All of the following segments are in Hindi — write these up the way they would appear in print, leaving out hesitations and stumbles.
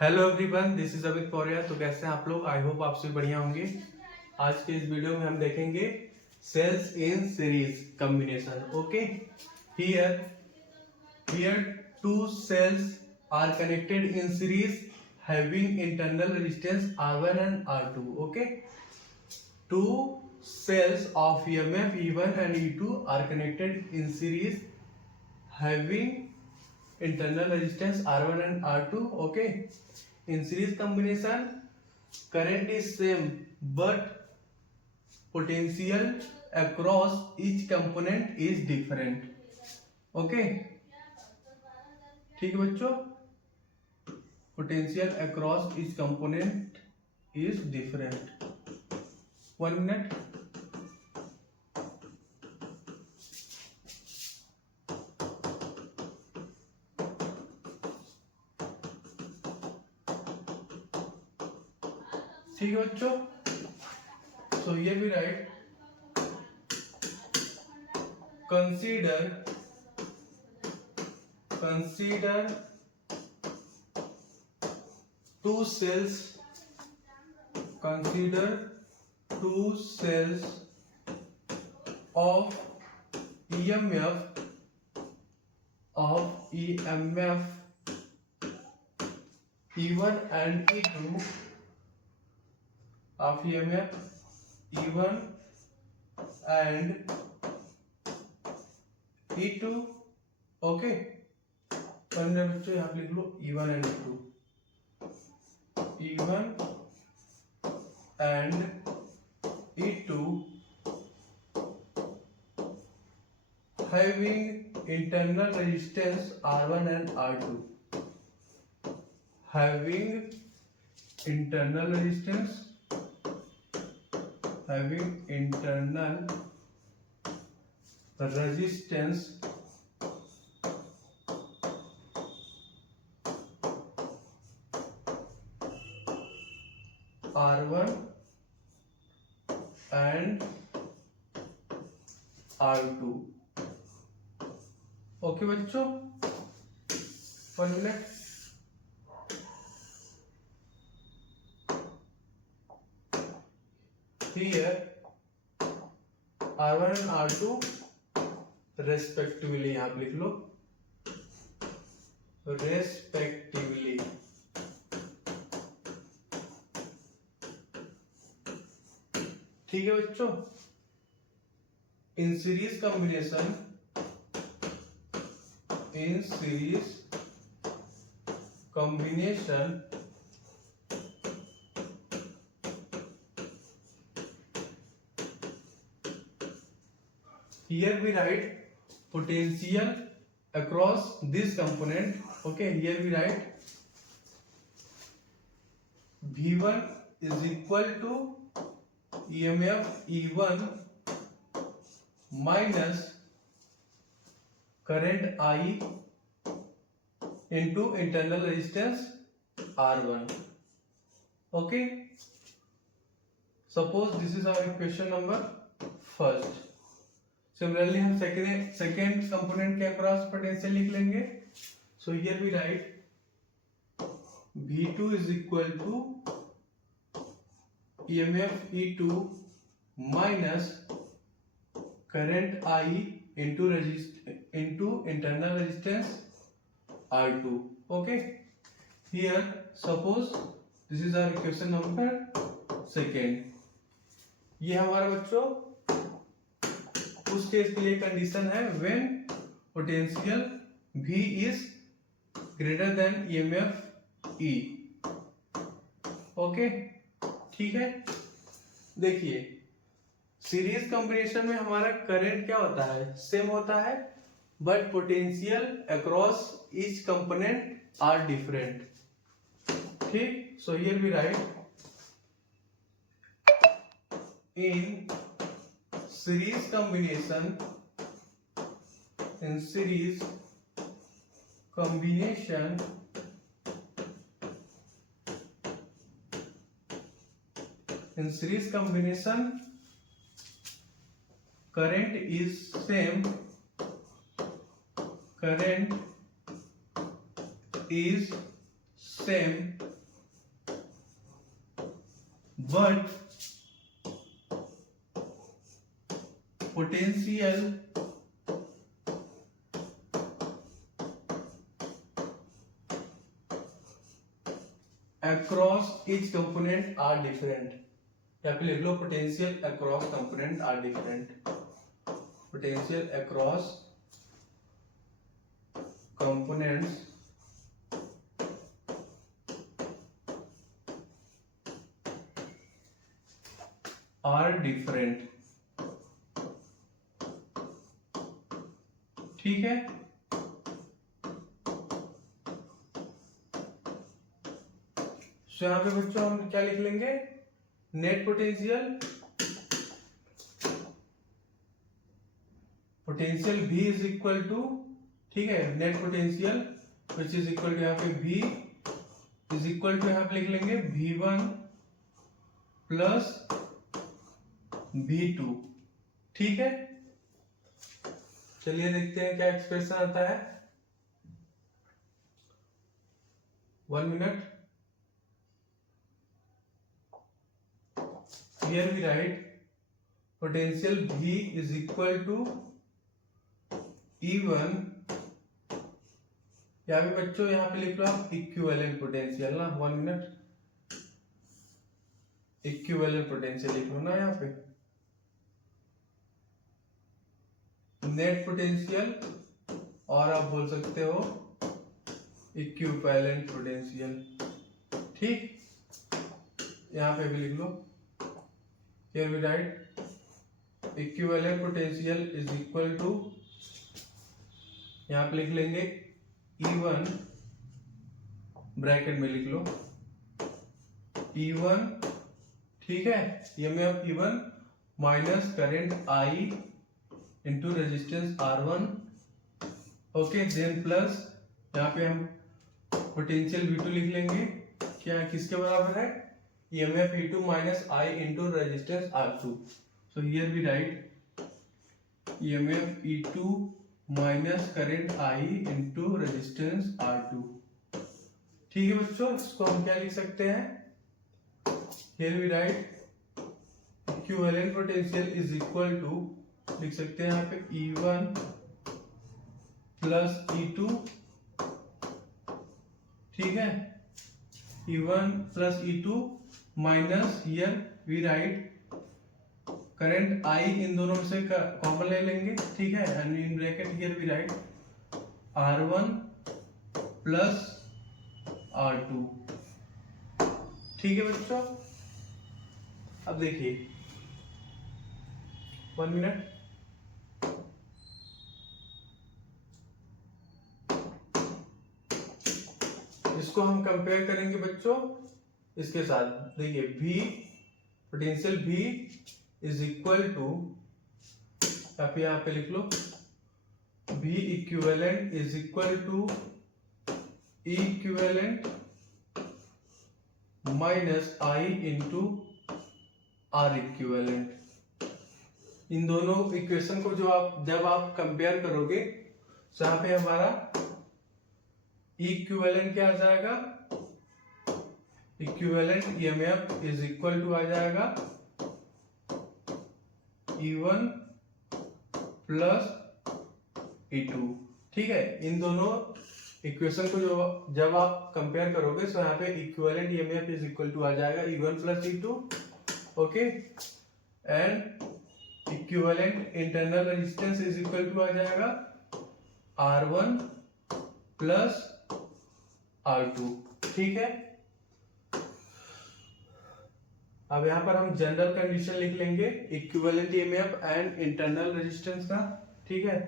Hello everyone, this is Amit Pauriya. तो कैसे हैं आप लोग? आई होप आप सभी बढ़िया होंगे। आज के इस वीडियो में हम देखेंगे cells in series combination. Okay, here here two cells are connected in series having internal resistance R1 and R2. Okay, two cells of EMF E1 and E2 are connected in series having internal resistance R1 and R2. Okay, in series combination current is same but potential across each component is different. Okay, ठीक है बच्चों, potential across each component is different. 1 minute. ठीक है बच्चों, so ये भी right, consider two cells of EMF E1 and E2 of EMF E1 and E2. Okay, तो हमने बच्चों यहाँ पे लिख लो E1 and E2, E1 and E2 having internal resistance R1 and R2, having internal resistance R1 and R2. Okay बच्चों, 1 minute. Here R1 and R2 respectively, यहाँ पे लिख लो respectively. ठीक है बच्चों, in series combination here we write potential across this component. Okay, here we write V1 is equal to EMF E1 minus current I into internal resistance R1. Okay, suppose this is our equation number first. Similarly हम second component के across potential लिख लेंगे. So here we write V2 is equal to EMF E2 minus current I into internal resistance R2. Okay, here suppose this is our equation number second. ये हमारा बच्चों उस केस के लिए कंडीशन है when potential V is greater than EMF E. Okay, ठीक है। देखिए सीरीज कॉम्बिनेशन में हमारा करंट क्या होता है, सेम होता है, but potential across each component are different. ठीक, so here we write in series combination current is same but potential across each component are different. या फिर लिख लो potential across component are different. Potential across components are different. ठीक है, तो यहां पे बच्चों हम क्या लिख लेंगे, net potential V is equal to, ठीक है, net potential which is equal to, यहाँ पे V इज इक्वल टू, यहाँ पे लिख लेंगे V1 प्लस V2, ठीक है। चलिए देखते हैं क्या एक्सप्रेशन आता है। 1 minute. Here we write potential V is equal to E1, यहाँ पे बच्चों यहाँ पे लिख लो आप इक्विवेलेंट पोटेंशियल ना, 1 मिनट, इक्विवेलेंट पोटेंशियल लिख लो ना यहाँ पे, नेट पोटेंशियल, और आप बोल सकते हो इक्विवेलेंट पोटेंशियल, ठीक, यहाँ पे भी लिख लो। Here we write equivalent potential is equal to, यहाँ पे लिख लेंगे E1, ब्रैकेट में लिख लो E1, ठीक है, ये में अब E1 minus current I into resistance R1, okay, then plus यहाँ पे हम पोटेंशियल V2 लिख लेंगे, क्या किसके बराबर है, EMF E2 minus I into resistance R2. So here we write EMF E2 minus current I into resistance R2. ठीक है बच्चों, इसको हम क्या लिख सकते हैं, here we write equivalent potential is equal to, लिख सकते हैं यहाँ पे E1 plus E2, ठीक है, E1 plus E2 minus, here we write current I इन दोनों में से कॉमन ले लेंगे, ठीक है, and in bracket here we write R1 plus R2, ठीक है बच्चों। अब देखिए 1 मिनट, इसको हम कंपेयर करेंगे बच्चों इसके साथ, देखिए V potential V is equal to, आप यहाँ पे लिख लो V equivalent is equal to E equivalent minus I into R equivalent. इन दोनों इक्वेशन को जब आप कंपेयर करोगे तो यहाँ पे हमारा E इक्विवेलेंट क्या आ जाएगा, equivalent EMF is equal to आ जाएगा E1 प्लस E2, ठीक है। इन दोनों इक्वेशन को जब आप कंपेयर करोगे तो यहाँ पे equivalent EMF is equal to आ जाएगा E1 plus E2, okay, and equivalent internal resistance is equal to आ जाएगा R1 प्लस R2, ठीक है। अब यहां पर हम जनरल कंडीशन लिख लेंगे equivalent EMF and internal resistance का, ठीक है।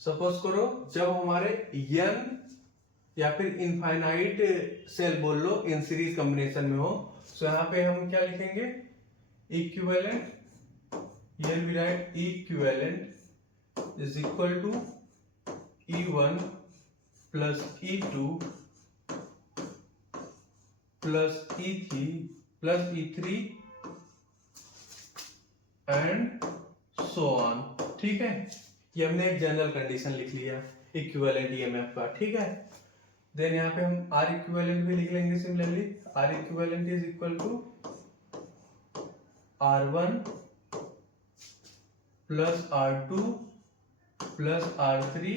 सपोज करो जब हमारे n या फिर इनफाइनाइट सेल बोल लो इन सीरीज कॉम्बिनेशन में हो, तो यहां पे हम क्या लिखेंगे, equivalent, here we write equivalent is equal to E1 plus E2 plus E3 plus E3 and so on, ठीक है। ये हमने एक जनरल कंडीशन लिख लिया इक्विवेलेंट EMF का, ठीक है। देन यहाँ पे हम आर इक्विवेलेंट भी लिख लेंगे similarly, R equivalent is equal to R1 plus R2 plus R3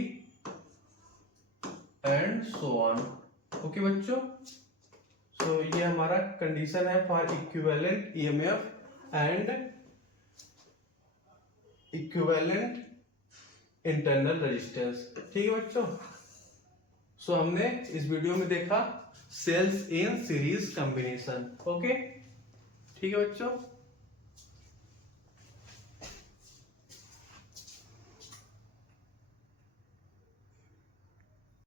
and so on. Okay बच्चों, सो ये हमारा कंडीशन है for equivalent EMF and equivalent internal resistance. ठीक है बच्चों, सो हमने इस वीडियो में देखा cells in series combination. Okay, ठीक है बच्चों।